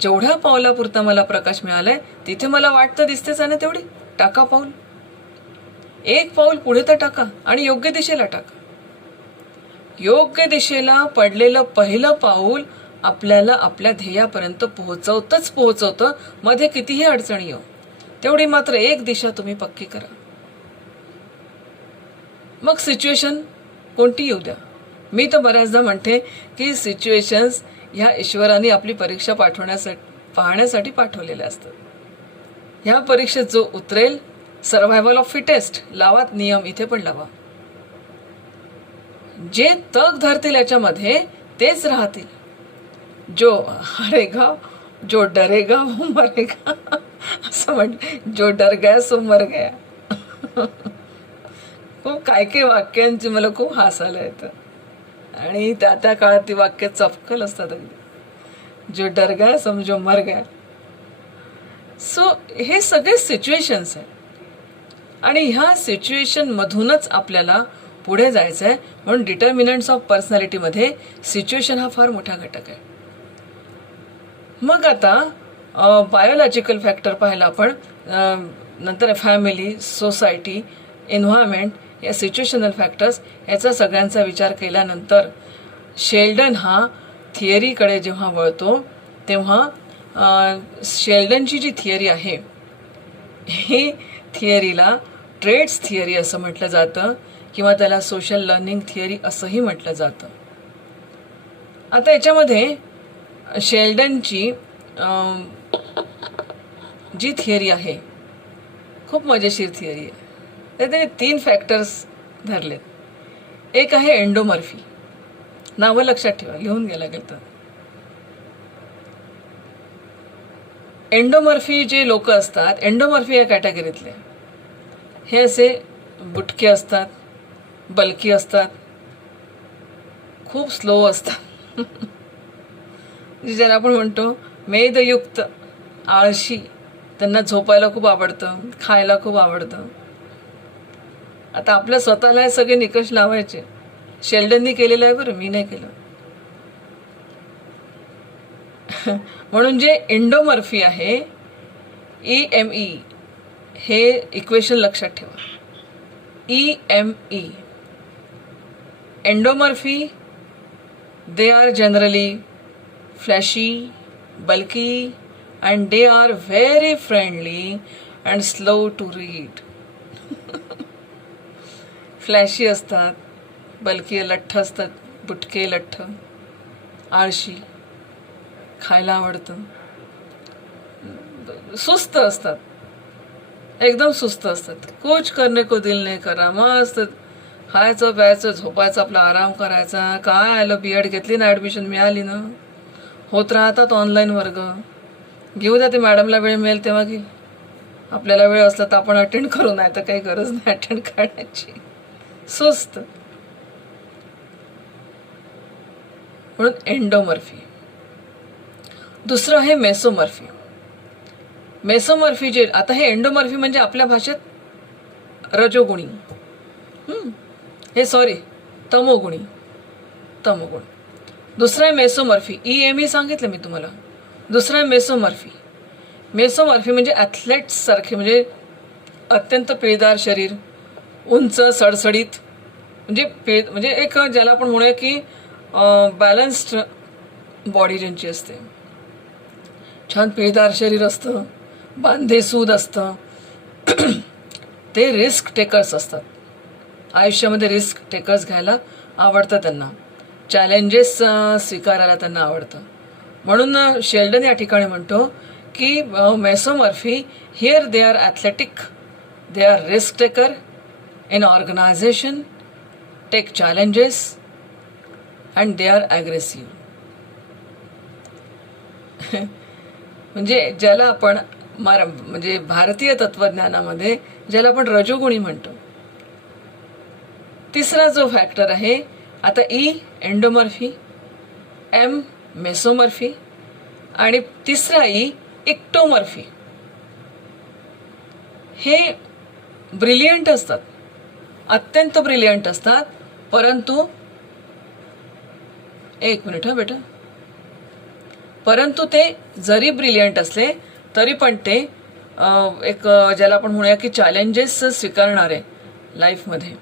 जेवढ्या पावलापुरता मला प्रकाश मिळालाय तिथे मला वाटतं दिसतेच आहे ना, तेवढी टाका पाऊल. एक पाऊल पुढे तर टाका आणि योग्य दिशेला टाका. योग्य दिशेला पडलेलं पहिलं पाऊल आपल्याला आपल्या ध्येयापर्यंत पोहोचवतं. मध्ये कितीही अडचणी येऊ, तेवढी मात्र एक दिशा तुम्ही पक्की करा. मग सिच्युएशन कोणती येऊ द्या. मी तर बऱ्याचदा म्हणते की सिच्युएशन्स ह्या ईश्वराने आपली परीक्षा पाहण्यासाठी पाठवलेल्या असतात. ह्या परीक्षेत जो उतरेल, सर्व्हायव्हल ऑफ फिटेस्ट लावा नियम, इथे पण लावा. जे तग धरतील याच्यामध्ये तेच राहतील. जो हारेगा, जो डरेगा वो मरेगा, असं म्हटलं. जो डर गया सो मर गया. खूप काय वाक्यांची मला खूप हसायला येतं आणि त्या काळात ती वाक्य चपकल असतात अगदी. जो डर गया समजो मर गया. सो हे सगळे सिच्युएशन्स आहेत आणि ह्या सिच्युएशन मधूनच आपल्याला पुढे जायचं आहे. म्हणून डिटर्मिनंट्स ऑफ पर्सनॅलिटीमध्ये सिच्युएशन हा फार मोठा घटक आहे. मग आता बायोलॉजिकल फॅक्टर पाहिला आपण, नंतर फॅमिली, सोसायटी, एन्व्हायरमेंट, या सिच्युएशनल फॅक्टर्स, याचा सगळ्यांचा विचार केल्यानंतर शेल्डन हा थिअरीकडे जेव्हा वळतो तेव्हा शेल्डनची जी थिअरी आहे ही थिअरीला ट्रेड्स थिअरी असं म्हटलं जातं किंवा त्याला सोशल लर्निंग थिअरी असंही म्हटलं जातं. आता याच्यामध्ये शेल्डनची जी थिअरी आहे खूप मजेशीर थिअरी आहे. त्याने 3 फॅक्टर्स धरलेत. एक आहे एंडोमॉर्फी. नावं लक्षात ठेवा, लिहून घ्यायला लागेल तर. एंडोमॉर्फी जे लोक असतात, एंडोमॉर्फी या कॅटेगरीतले, हे असे बुटके असतात, बल्की असतात, खूप स्लो असतात, ज्याला आपण म्हणतो मेदयुक्त, आळशी. त्यांना झोपायला खूप आवडतं, खायला खूप आवडतं. आता आपल्या स्वतःला हे सगळे निकष लावायचे. शेल्डननी केलेलं आहे बरं, मी नाही केलं. म्हणून जे एंडोमॉर्फी आहे, EME, हे इक्वेशन लक्षात ठेवा. EME, एंडोमॉर्फी, they are generally flashy, bulky, and they are very friendly and slow to read. Flashy असतात, बल्की लठ्ठ असतात, बुटके लठ्ठ, आळशी, खायला आवडतं, सुस्त असतात, एकदम सुस्त असतात. कुछ करने को दिल नाही करा, मस्त खायचं प्यायचं झोपायचं, आपला आराम करायचा. काय आलं, BEd घेतली ना, ॲडमिशन मिळाली ना, होत राहतात ऑनलाईन वर्ग. घेऊ द्या, ते मॅडमला वेळ मिळेल तेव्हा घेईल. आपल्याला वेळ असला तर आपण अटेंड करू, नाही तर काही गरज नाही अटेंड करण्याची. सुस्त. म्हणून एंडोमॉर्फी. दुसरं आहे मेसोमॉर्फी. मेसोमॉर्फी जे आता हे एंडोमॉर्फी म्हणजे आपल्या भाषेत रजोगुणी, हे सॉरी तमोगुणी, तमोगुण. दुसरा आहे मेसोमॉर्फी, EME सांगितलं मी तुम्हाला. दुसरा आहे मेसोमॉर्फी. मेसोमॉर्फी म्हणजे ॲथलेट्स सारखे, म्हणजे अत्यंत पिळदार शरीर, उंच सडसडीत, म्हणजे एक ज्याला आपण म्हणूया की बॅलन्स्ड बॉडी ज्यांची असते, छान पिळदार शरीर असतं, बांधेसूद असतं. ते रिस्क टेकर्स असतात. आयुष्यामध्ये रिस्क टेकर्स घ्यायला आवडतं त्यांना, चॅलेंजेस स्वीकारायला त्यांना आवडतं. म्हणून शेल्डन या ठिकाणी म्हणतो की mesomorphy here they are athletic, they are risk taker in organisation, take challenges and they are aggressive. म्हणजे ज्याला आपण म्हणजे भारतीय तत्वज्ञानामध्ये ज्याला आपण रजोगुणी म्हणतो. तिसरा जो फॅक्टर आहे आता एंडोमॉर्फी, M मेसोमॉर्फी आणि तिसरा इक्टोमॉर्फी. हे ब्रिलियंट असतात, अत्यंत ब्रिलियंट असतात, परंतु एक मिनिट हा बेटा, परंतु ते जरी ब्रिलियंट असले तरी पण ते एक ज्याला आपण म्हणूया की चॅलेंजेस स्वीकारणारे लाईफमध्ये.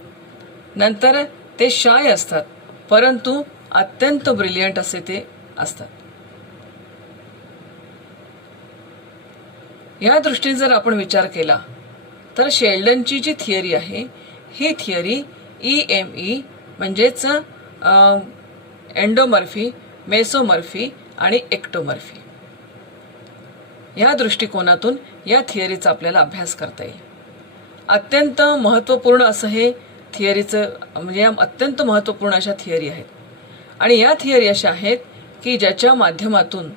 नंतर ते शाय असतात, परंतु अत्यंत ब्रिलियंट असे ते असतात. या दृष्टीने जर आपण विचार केला तर शेल्डनची जी थिअरी आहे ही थिअरी EME म्हणजेच एंडोमॉर्फी, मेसोमॉर्फी आणि एक्टोमॉर्फी या दृष्टिकोनातून या थिअरीचा आपल्याला अभ्यास करता येईल. अत्यंत महत्त्वपूर्ण असं हे थिअरीचं म्हणजे या अत्यंत महत्त्वपूर्ण अशा थिअरी आहेत. आणि या थिअरी अशा आहेत की ज्याच्या माध्यमातून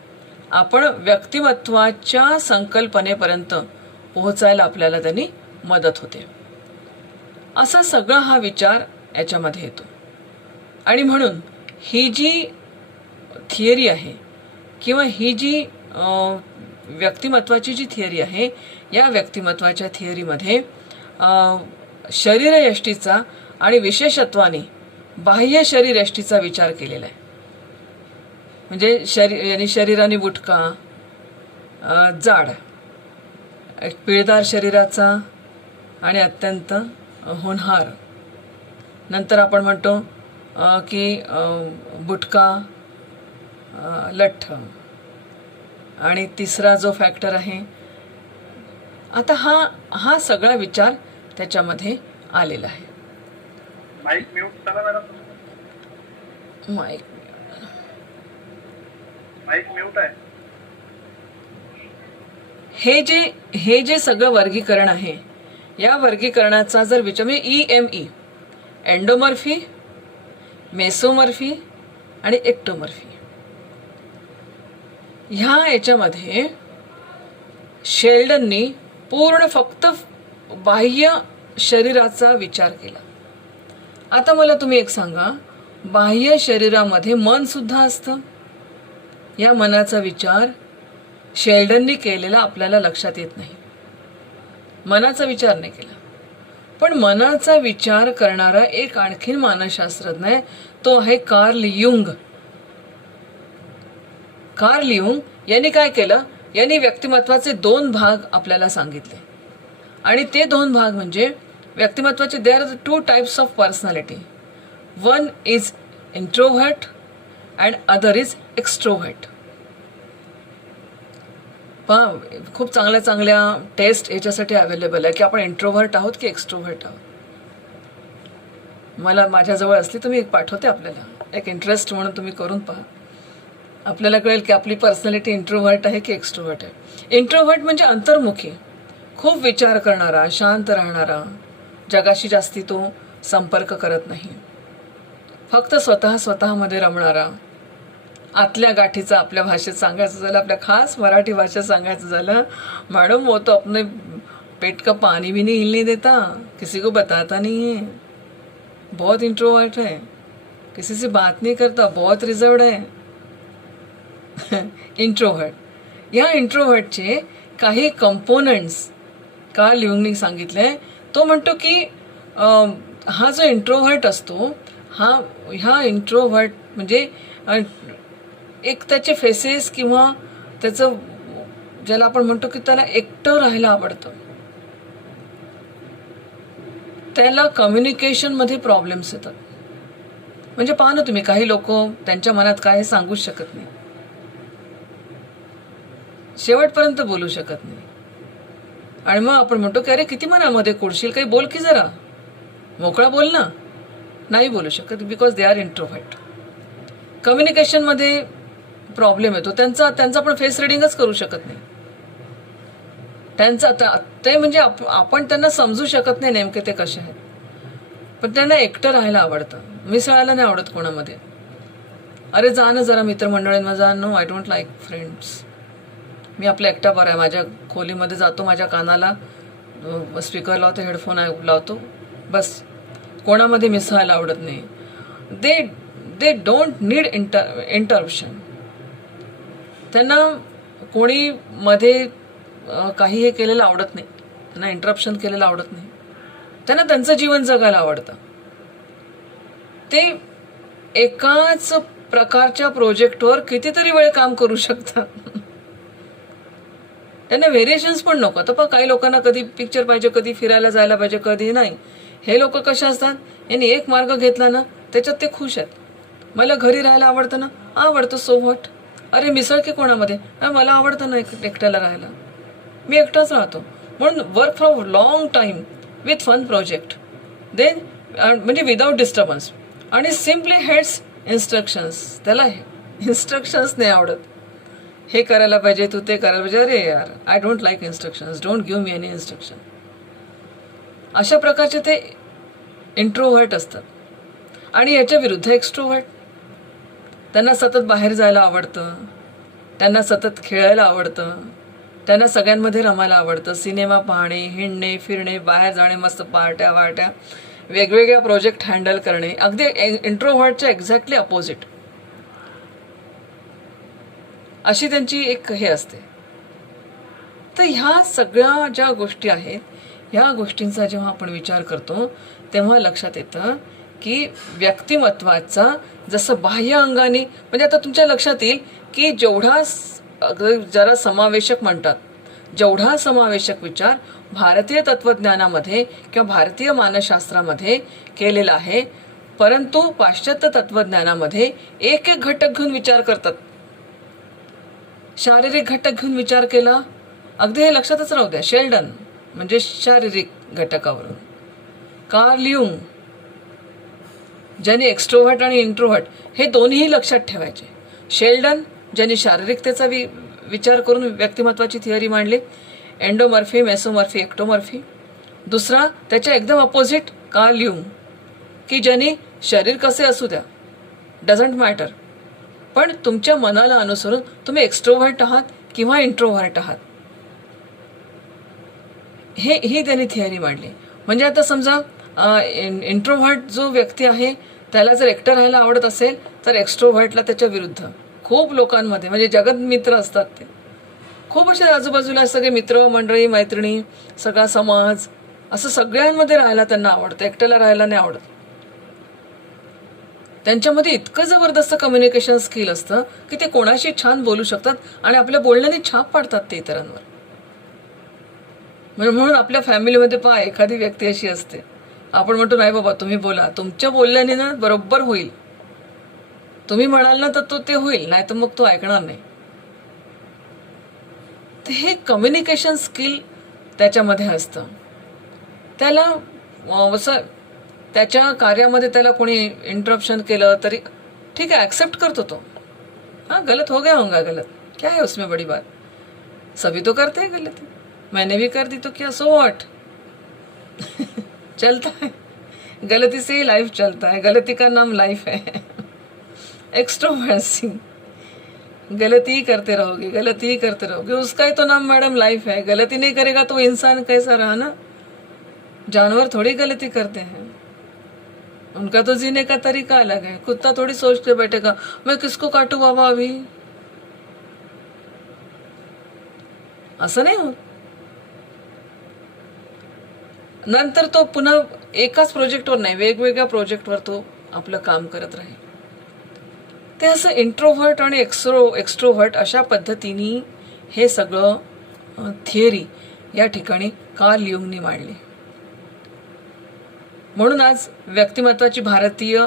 आपण व्यक्तिमत्वाच्या संकल्पनेपर्यंत पोहोचायला आपल्याला त्यांनी मदत होते. असा सगळा हा विचार याच्यामध्ये येतो. आणि म्हणून ही जी थिअरी आहे किंवा ही जी व्यक्तिमत्वाची जी थिअरी आहे, या व्यक्तिमत्वाच्या थिअरीमध्ये शरीरयष्टीचा आणि विशेषत्वाने बाह्य शरीरयष्टीचा विचार केलेला आहे. म्हणजे शरीराने बुटका, जाड, पिळदार शरीराचा आणि अत्यंत होणहार. नंतर आपण म्हणतो की बुटका, लठ्ठ. आणि तिसरा जो फॅक्टर आहे आता हा सगळा विचार त्याच्यामध्ये आलेला आहे. माईक म्यूट करा मॅडम. माईक म्यूट आहे. हे जे सगळं वर्गीकरण आहे, या वर्गीकरणाचा जर विचार म्हणजे EME एंडोमॉर्फी, मेसोमॉर्फी आणि एक्टोमॉर्फी, ह्या याच्यामध्ये शेल्डननी पूर्ण फक्त बाह्य शरीराचा विचार केला. आता मला तुम्ही एक सांगा, बाह्य शरीरामध्ये मन सुद्धा असतं. या मनाचा विचार शेल्डननी केलेला आपल्याला लक्षात येत नाही. मनाचा विचार नाही केला. पण मनाचा विचार करणारा एक आणखीन मानसशास्त्रज्ञ आहे, तो आहे कार्ल युंग. कार्ल युंग यांनी काय केलं, यांनी व्यक्तिमत्वाचे 2 भाग आपल्याला सांगितले. आणि ते 2 भाग म्हणजे व्यक्तिमत्वाचे there are 2 types of personality. One is introvert and other is extrovert. खूप चांगल्या टेस्ट याच्यासाठी अवेलेबल आहे की आपण इंट्रोव्हर्ट आहोत की एक्स्ट्रोव्हर्ट आहोत. मला माझ्याजवळ असली तर मी एक पाठवते आपल्याला, एक इंटरेस्ट म्हणून तुम्ही करून पहा. आपल्याला कळेल की आपली पर्सनॅलिटी इंट्रोव्हर्ट आहे की एक्स्ट्रोव्हर्ट आहे. इंट्रोव्हर्ट म्हणजे अंतर्मुखी, खूप विचार करणारा, शांत राहणारा, जगाशी जास्ती तो संपर्क करत नाही, फक्त स्वतःमध्ये रमणारा. आतल्या गाठीचा आपल्या भाषेत सांगायचं झालं, आपल्या खास मराठी भाषेत सांगायचं झालं, मैडम वो तो अपने पेट का पानी भी नहीं हिलने देता, किसी को बताता नहीं है, बहुत इंट्रोवर्ट है, किसी से बात नहीं करता, बहुत रिजर्व्ड है. इंट्रोवर्ट. या इंट्रोवर्टचे काही कंपोनंट्स कार्ल युंगनी सांगितलंय. तो म्हणतो की हा जो इंट्रोव्हर्ट असतो ह्या इंट्रोव्हर्ट म्हणजे एक त्याचे फेसेस किंवा त्याचं ज्याला आपण म्हणतो की त्याला एकटं राहायला आवडतं, त्याला कम्युनिकेशनमध्ये प्रॉब्लेम्स येतात. म्हणजे पहा ना तुम्ही, काही लोक त्यांच्या मनात काय हे सांगूच शकत नाही, शेवटपर्यंत बोलू शकत नाही. आणि मग आपण म्हणतो की अरे किती मनामध्ये कोडशील, काही बोल की जरा, मोकळा बोल ना. नाही बोलू शकत बिकॉज दे आर इंट्रोव्हर्ट. कम्युनिकेशनमध्ये प्रॉब्लेम येतो त्यांचा आपण फेस रिडिंगच करू शकत नाही. ते म्हणजे आपण त्यांना समजू शकत नाही नेमके ते कसे आहेत. पण त्यांना एकटं राहायला आवडतं, मिसळायला नाही आवडत कोणामध्ये. अरे जा ना जरा मित्रमंडळींमध्ये जा. No, I don't like friends. मी आपला एकटा बरा आहे. माझ्या खोलीमध्ये जातो, माझ्या कानाला स्पीकर लावतो, हेडफोन लावतो, बस. कोणामध्ये मिसळायला आवडत नाही. They don't need interruption. त्यांना कोणी मध्ये काही हे केलेलं आवडत नाही, त्यांना इंटरप्शन केलेलं आवडत नाही. त्यांना त्यांचं जीवन जगायला आवडतं. ते एकाच प्रकारच्या प्रोजेक्टवर कितीतरी वेळ काम करू शकतात. त्यांना व्हेरिएशन्स पण नको. आता पण काही लोकांना कधी पिक्चर पाहिजे, कधी फिरायला जायला पाहिजे, कधी नाही. हे लोक कसे असतात, यांनी एक मार्ग घेतला ना त्याच्यात ते खुश आहेत. मला घरी राहायला आवडतं ना, आवडतं, सो व्हॉट. अरे मिसळ की कोणामध्ये, मला आवडतं ना एकट्याला राहायला, मी एकटाच राहतो. म्हणून work for long time with fun project, then म्हणजे विदाउट डिस्टर्बन्स. आणि सिम्पली हेड्स इन्स्ट्रक्शन्स. त्याला इन्स्ट्रक्शन्स नाही आवडत. हे करायला पाहिजे, तू ते करायला पाहिजे. अरे यार, I don't like instructions, don't give me any instruction. अशा प्रकारचे ते इंट्रोव्हर्ट असतात. आणि याच्या विरुद्ध एक्स्ट्रोव्हर्ट. त्यांना सतत बाहेर जायला आवडतं, त्यांना सतत खेळायला आवडतं, त्यांना सगळ्यांमध्ये रमायला आवडतं. सिनेमा पाहणे, हिंडणे, फिरणे, बाहेर जाणे, मस्त पार्ट्या वाट्या, वेगवेगळ्या प्रोजेक्ट हँडल करणे. अगदी इंट्रोव्हर्टच्या एक्झॅक्टली अपोजिट अशी त्यांची एक हे असते. तर ह्या सगळ्या ज्या गोष्टी आहेत, ह्या गोष्टींचा जेव्हा आपण विचार करतो तेव्हा लक्षात येतं की व्यक्तिमत्वाचा जसं बाह्य अंगाने, म्हणजे आता तुमच्या लक्षात येईल की जेवढा जरा समावेशक म्हणतात, जेवढा समावेशक विचार भारतीय तत्वज्ञानामध्ये किंवा भारतीय मानसशास्त्रामध्ये केलेला आहे, परंतु पाश्चात्य तत्वज्ञानामध्ये एक एक घटक घेऊन विचार करतात. शारीरिक घटक घेऊन विचार केला, अगदी हे लक्षातच राहू द्या. शेल्डन म्हणजे शारीरिक घटकावरून, कार्ल युंग ज्यांनी एक्स्ट्रोव्हर्ट आणि इंट्रोव्हर्ट हे दोन्ही लक्षात ठेवायचे. शेल्डन ज्यांनी शारीरिकतेचा विचार करून व्यक्तिमत्वाची थिअरी मांडली, एंडोमॉर्फी, मेसोमॉर्फी, एक्टोमॉर्फी. दुसरा त्याच्या एकदम अपोजिट कार्ल युंग, की ज्यांनी शरीर कसे असू द्या, डझंट मॅटर, पण तुमच्या मनाला अनुसरून तुम्ही एक्स्ट्रोव्हर्ट आहात किंवा इंट्रोव्हर्ट आहात, ही त्यांनी थिअरी मांडली. म्हणजे आता समजा इंट्रोव्हर्ट जो व्यक्ती आहे त्याला जर एकटं राहायला आवडत असेल तर एक्स्ट्रोव्हर्टला त्याच्या विरुद्ध खूप लोकांमध्ये, म्हणजे जगत मित्र असतात ते खूप असे आजूबाजूला सगळे मित्र मंडळी, मैत्रिणी, सगळा समाज, असं सगळ्यांमध्ये राहायला त्यांना आवडतं, एकट्याला राहायला नाही आवडत. त्यांच्यामध्ये इतकं जबरदस्त कम्युनिकेशन स्किल असतं की ते कोणाशी छान बोलू शकतात आणि आपल्या बोलण्याने छाप पाडतात ते इतरांवर. म्हणून आपल्या फॅमिलीमध्ये पहा, एखादी व्यक्ती अशी असते, आपण म्हणतो नाही बाबा तुम्ही बोला, तुमच्या बोलल्याने ना बरोबर होईल, तुम्ही म्हणाल ना तर ते होईल, नाही तर मग तो ऐकणार नाही. तर हे कम्युनिकेशन स्किल त्याच्यामध्ये असतं. त्याला असं त्याच्या कार्यामध्ये त्याला कोणी इंटरप्शन केलं तरी ठीक आहे, ॲक्सेप्ट करतो तो. हाँ गलत हो गया होगा, गलत क्या है उसमें बड़ी बात, सभी तो करते हैं गलती, मैंने भी कर दी तो क्या, सो व्हाट. चलता है, गलती से ही लाइफ चलता है, गलती का नाम लाइफ है. एक्स्ट्रोवर्सी, गलती ही करते रहोगे, गलती ही करते रहोगे, उसका ही तो नाम मैडम लाइफ है. गलती नहीं करेगा तो इंसान कैसा रहा ना. जानवर थोड़ी गलती करते हैं, उनका तो जीने का तरीका अलग है. कुत्ता थोड़ी सोच के बैठेगा मैं किसको काटूं बाबा अभी. असं नाही होत. नंतर तो पुन्हा एकाच प्रोजेक्टवर नाही, वेगवेगळ्या प्रोजेक्टवर तो आपलं काम करत राहील. ते असं इंट्रोव्हर्ट आणि एक्स्ट्रोव्हर्ट अशा पद्धतीने हे सगळं थिअरी या ठिकाणी कार्ल युंगनी मांडली. म्हणून आज व्यक्तिमत्वाची भारतीय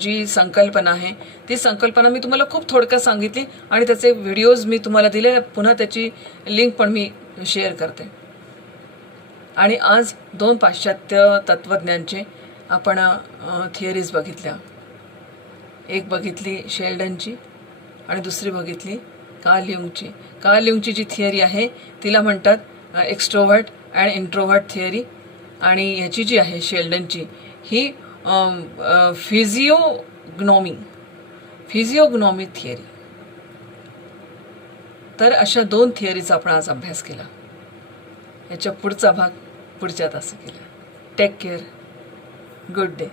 जी संकल्पना आहे ती संकल्पना मी तुम्हाला खूप थोडक्यात सांगितली आणि त्याचे व्हिडिओज मी तुम्हाला दिले. पुन्हा त्याची लिंक पण मी शेअर करते. आणि आज 2 पाश्चात्य तत्त्वज्ञांचे आपण थिअरीज बघितल्या. एक बघितली शेल्डनची आणि दुसरी बघितली कार्ल युंगची. कार्ल युंगची जी थिअरी आहे तिला म्हणतात एक्स्ट्रोव्हर्ट अँड इंट्रोव्हर्ट थिअरी. आणि ह्याची जी आहे शेल्डनची ही फिजिओग्नॉमी थिअरी. तर अशा 2 थिअरीचा आपण आज अभ्यास केला. याच्या पुढचा भाग पुढच्या तासात केला. Take care. Good day.